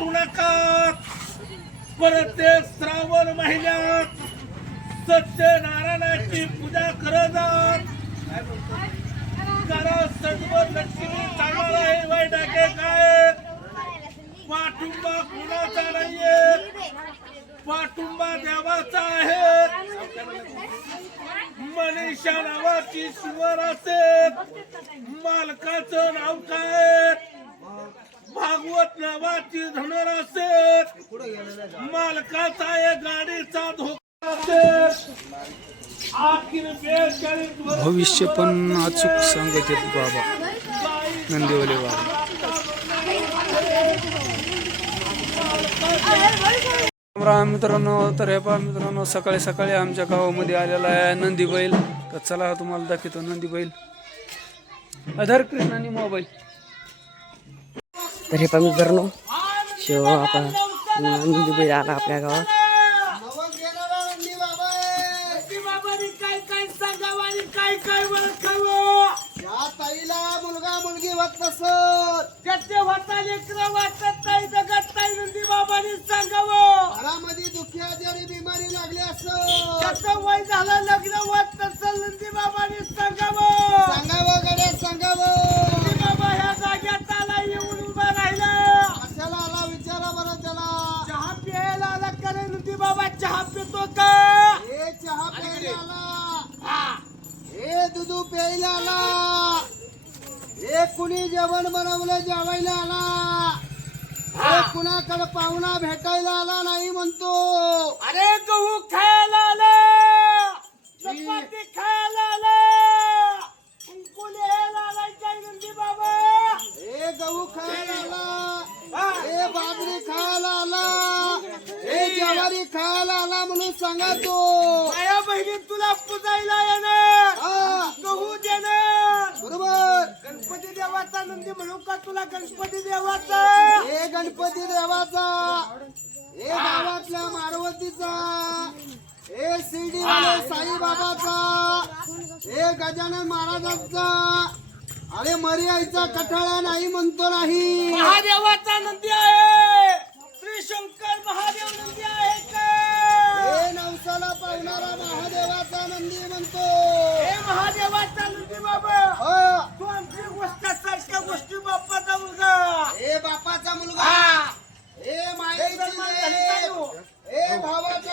विसरू नका प्रत्येक श्रावण महिन्यात. सत्यनारायणाची पूजा करत जरा सर्व लक्ष्मी चांगला आहे वाईट काय? पाठुंबा कुणाचा नाहीये? पाठुंबा देवाचा आहे. मनीषा नावाची शिवर असेल. मालकाचं नाव काय? भागवत नावाची धनर असेल. मालकाचा एक गाडीचा धोका असेल. भविष्य पण अचूक सांगत आहेत बाबा. नंदिवले बाबा. राम मित्रांनो तर हे पहा मित्रांनो सकाळी सकाळी आमच्या गावामध्ये आलेला आहे नंदी बैल तर चला तुम्हाला दाखवतो नंदी बैल अधर कृष्णानी मोबाईल. तर हे पण मित्रांनो शिव आता नंदी बैल आला आपल्या गावात. बाबांनी काय काय सांगावं आणि काय काय ओळखावं या ताईला मुलगा मुलगी होत नसत त्याचे होता लेकरं वाटत नाही जगत नाही नंदी बाबांनी सांगावं घरामध्ये दुःखी आजारी बिमारी लागली असत त्याचं वय झालं लग्न होत प्यायला आला. हे कुणी जेवण बनवलं जेवायला आला. हे. कुणाकडे पाहुणा भेटायला आला नाही म्हणतो. अरे गहू खायला आलं. चपाती खायला आलं. बाबा. हे गहू खायला आला. हे. बाजरी खायला आला. हे ज्वारी खायला आला म्हणून सांगा तो. माया बहिणी तुला पुजायला येणार हा गहू देणार बरोबर गणपती देवाचा नंदी म्हणू का तुला गणपती देवाचा? हे गणपती देवाचा. हे गावातल्या मारवतीचा. हे शिर्डी साईबाबाचा. हे गजानन महाराजांचा. अरे मरी आईचा कठाळा नाही म्हणतो नाही. महादेवाचा नंदी आहे. श्री शंकर महादेव नंदी आहे हे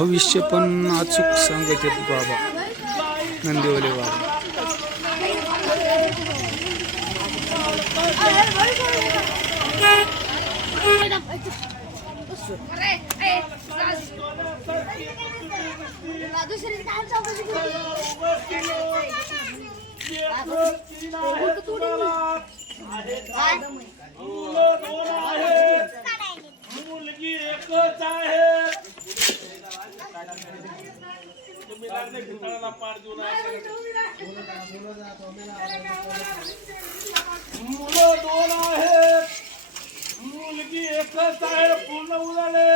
भविष्य पण अचूक सांगत आहेत बाबा. नंदिवले बाबा. दुसरी काय चौकशी केली? मुलगी एकच आहे तुम्ही लागले भिंताळाला पाड देऊ नका. मुलं दोन आहेत मुलगी एकच आहे पूर्ण उडाले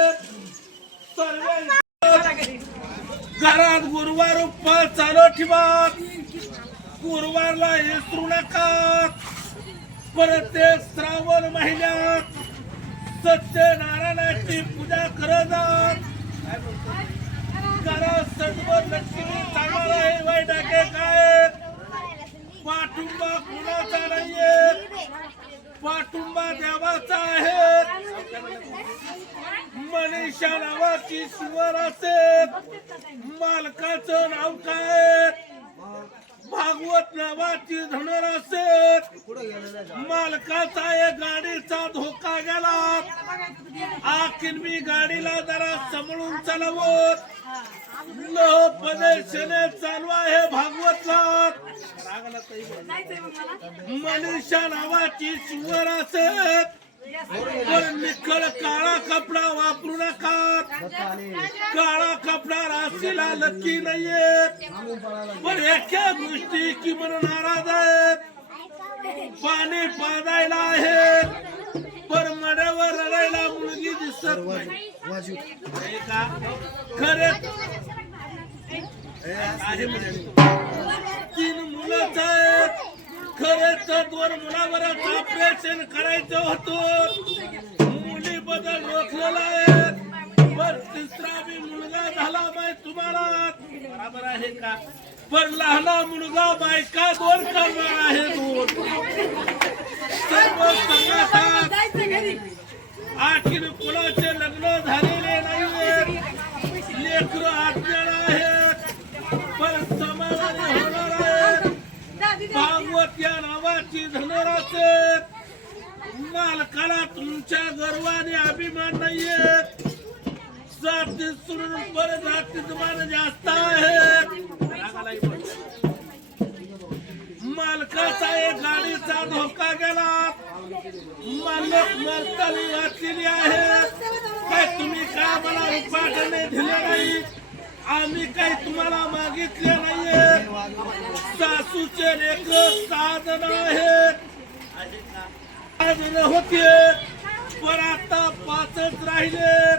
घरात गुरुवार उपवास चालू ठेवा गुरुवारला विसरू नका. प्रत्येक श्रावण महिन्यात सत्यनारायणाची पूजा करत करा सर्व लक्ष्मी चांगला आहे वैडाके काय? पाठुंबा कुणाचा नाहीये? पाठुंबा देवाचा आहे. मनीषा नावाची सुवर असेल मालकाचं नाव काय? भागवत नावाची धनर असेल मालकाचा एक गाडीचा धोका गेला. आखिर मी गाडीला जरा समळून चालवत. चालू आहे भागवतला मनीषा नावाची सुवर असत. पण निखळ काळा कपडा वापरू नका काळा कपडा राशीला लक्की नाहीये पण एका गोष्टी कि म्हणून नाराज आहेत. पाणी पाजायला आहे तीन मुलंच आहेत खरे तर दोन मुलावरच ऑपरेशन करायचं होतं. मुली बदल रोखलेला आहे. पण तिसरा बी मुलगा झाला माहीत तुम्हाला. बरोबर आहे का? पण लहान मुलगा बायका दोन करणार आहे. दोन. सर्व आखिर कुणाचे लग्न झालेले नाहीये? लेकर आज्ञान आहेत. पण समाधानी होणार आहेत. भागवत या नावाची धनर असेल मालकाला तुमच्या गर्वाने अभिमान नाहीये. जाती पर जास्त आहे मालकाचा एक गाडीचा धोका गेला. मरतानी वाचलेली आहे. काय तुम्ही का मला उपाटणे दिले नाही? आम्ही काही तुम्हाला मागितले नाहीये. सासूचे लेख साधन आहेत होते पण आता पाचच राहिले.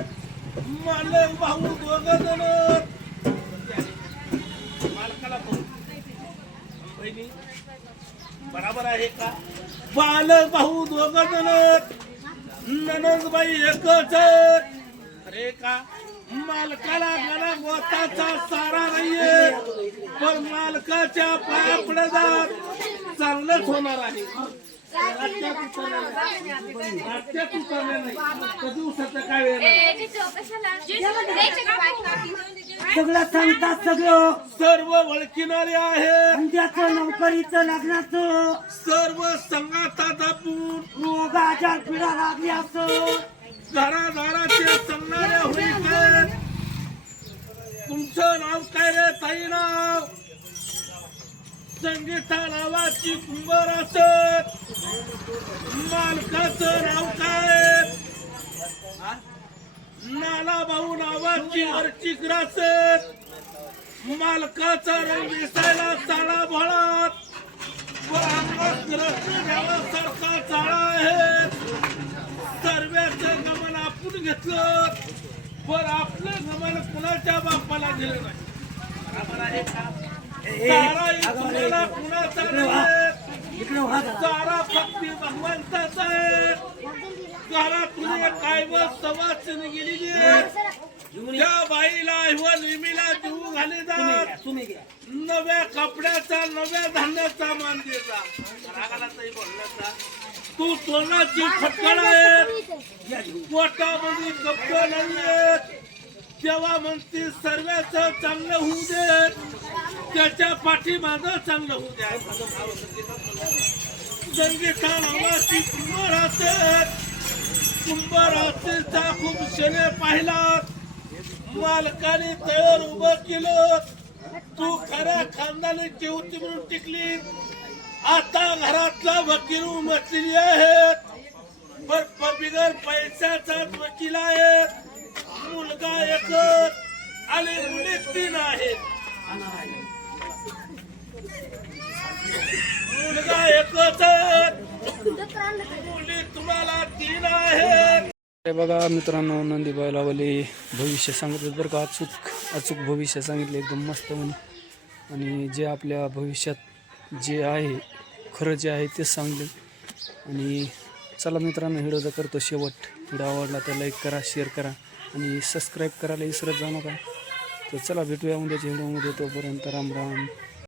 मालक भाऊ दोघ जण. बहिणी बराबर आहे का? बालक भाऊ दोघ जण ननंदबाई एकच अरे का? मालकाला गला गोताचा सारा नाहीये पण मालकाच्या पाया पुढे जात चांगलंच होणार आहे. दिवसाचं काय सगळं सांगतात सगळं. सर्व ओळखिणारे आहेत अंड्याचं नोकरीचं लग्नाचं. सर्व संघाचा दापून. रोग आजार पिढा लागली असं. घरादाराचे सांगणारे होईल काय तुमचं नाव काय रे ताई नाव? संगीता नावाची कुंभार असत. मालकाचं नाव काय? नाना भाऊ नावाची वरची ग्रासत मालकाचा रंग दिसायला चाळा भळात. देवासारखा चाळा आहे सर्व्याचं गमन आपण घेतलं. पण आपलं गमन कुणाच्या बापाला दिलं नाही? कुणाला कुणाचा सारा फक्ती भगवंताचा आहे. सारा तुझे काय व सवासन गेलेली आहे त्या बाईला व नेहमीला जीव घाले जात नव्या कपड्याचा नव्या धान्याचा मान बोलण्याचा तू तोंडाची फटकड आहे पोटामध्ये कपड नाहीये तेव्हा म्हणते सर्वांचं चांगलं होऊ दे. त्याच्या पाठी माझं चांगलं होऊ द्या. संगीता नावाची कुंभार असेल कुंभार असेलचा खूप शने पाहिला मालकाने तयार उभं केलं. तू खऱ्या खानदानी जेवती म्हणून टिकली. आता घरातला वकील उमटलेली आहेत. पण बिगर पैशाचा वकील आहेत. मुलगा एकच आणि मुली तीन आहेत. मुलगा एकच मुली तुम्हाला तीन आहेत हे बघा मित्रांनो नंदी बैलावले भविष्य सांगितलं. बरं का अचूक अचूक भविष्य सांगितलं एकदम मस्त म्हणे. आणि जे आपल्या भविष्यात जे आहे खरं जे आहे तेच सांगले. आणि चला मित्रांनो व्हिडिओचा करतो शेवट. व्हिडिओ आवडला तर लाईक करा शेअर करा. आणि सबस्क्राईब करायला विसरत जाऊ नका. तर चला भेटूया उद्याच्या व्हिडिओमध्ये तोपर्यंत राम राम.